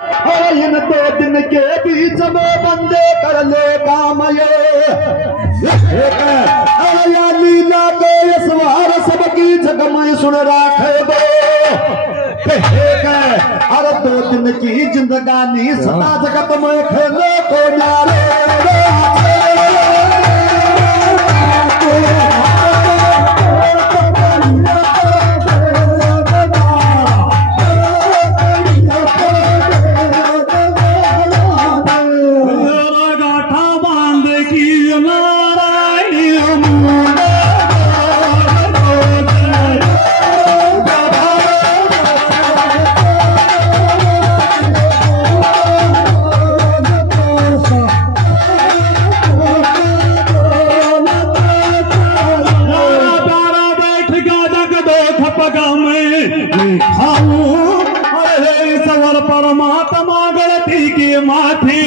इन दो दिन के बीच में बंदे कर ले काम ये आया लीला को सवार सबकी जगमय सुन राखे दो। अरे 2 दिन की जिंदगानी सदा जगत में खेलो को नारे परमात्मा गलती की माफी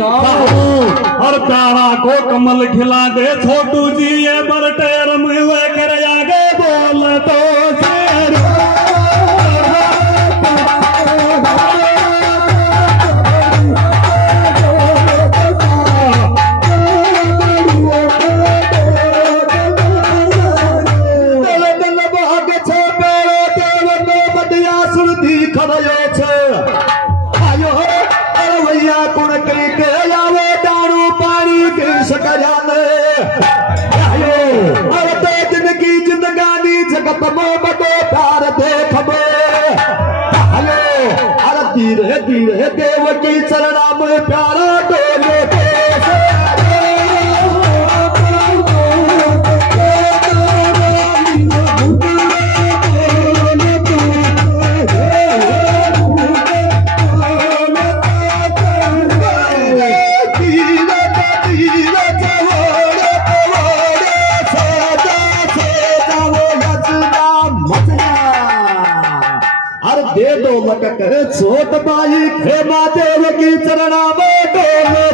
और प्यारा को कमल खिला दे छोटू जी ये बरटेर में कर आगे बोल तो धीरे धीरे देव की चरणा में प्यारा डोले छोट बाई खेमा देव की चरणा में डोले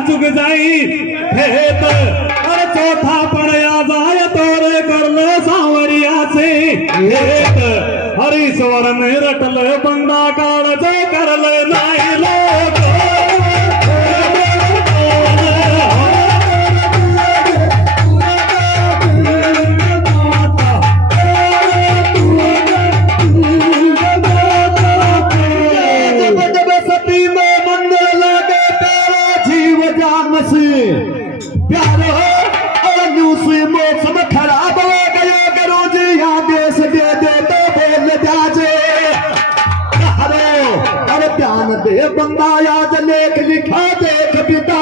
चुक जाई खेत और चौथा पड़या जाय तोरे कर लो सांवरिया से खेत हरीश्वर ने रटल बंदा काल जो कर ले नाई लोग बंदा याद लेख लिखा देख पिता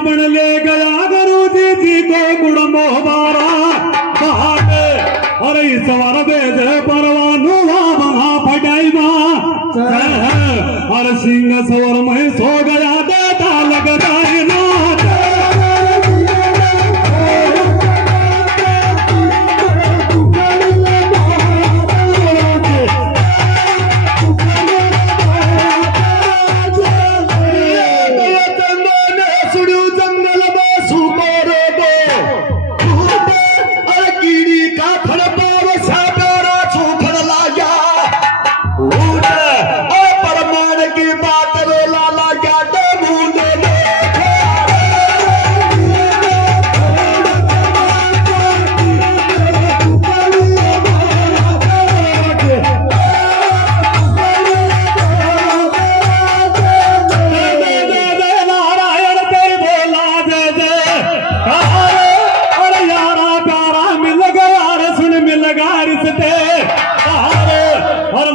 बन ले गया गुरु जी को गुड़ मोहबारा बाटे और ईश्वर वेद परवानु बना फटाई और सिंह सवर में सो गया देता लगता है नाथ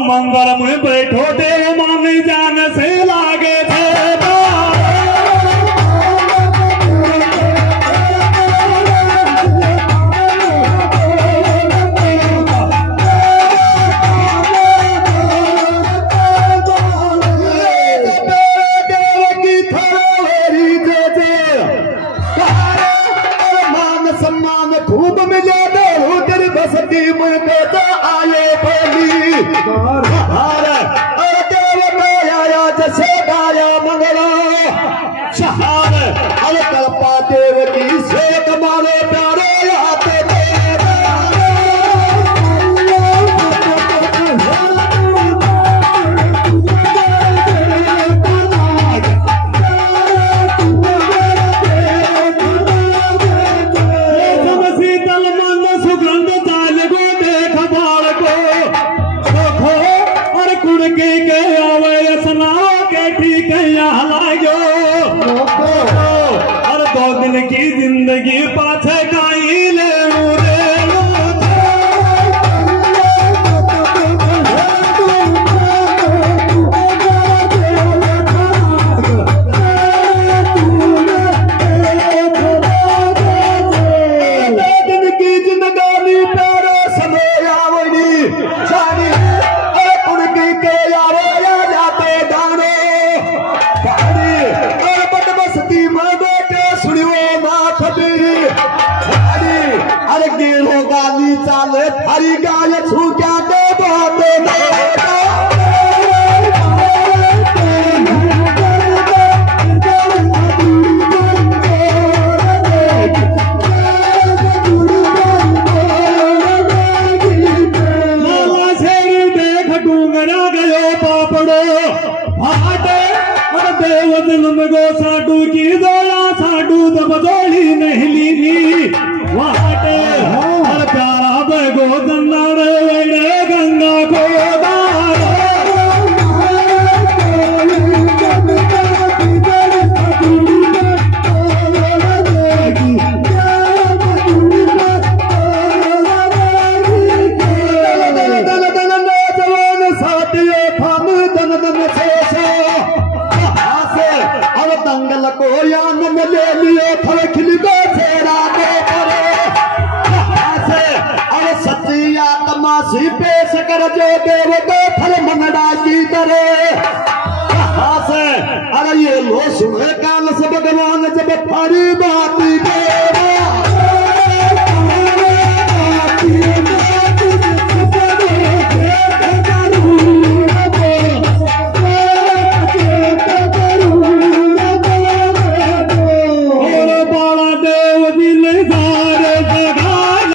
मंदिर में बैठो देव मान जान से लागे थे मान सम्मान खूब मिले तेरी बसती में आए बोली जैसे गाया मंगला शहार अल कल्पा देव की से तुम्हारे प्यारे आते शीतल मन सुगंध ताल को देख बाल को और कुड़की के आवे सना ठीक है यहाँ लागो और 2 दिन की जिंदगी पाछे काई ले गाली चाले थारी गाय छू क्या दे बात देख डूंगरा गयो पापड़ो फाटे और देव जुल्म गो साडू की दोया साडू दब जोड़ी नहीं ली वाटे हर प्यारा बगो गंगाड़ वेड़े गंगा को दंगल को यान में ले लियो थल खिल गो फेरा के परे से अरे सच्ची आत्मा सी पेश कर जो देव को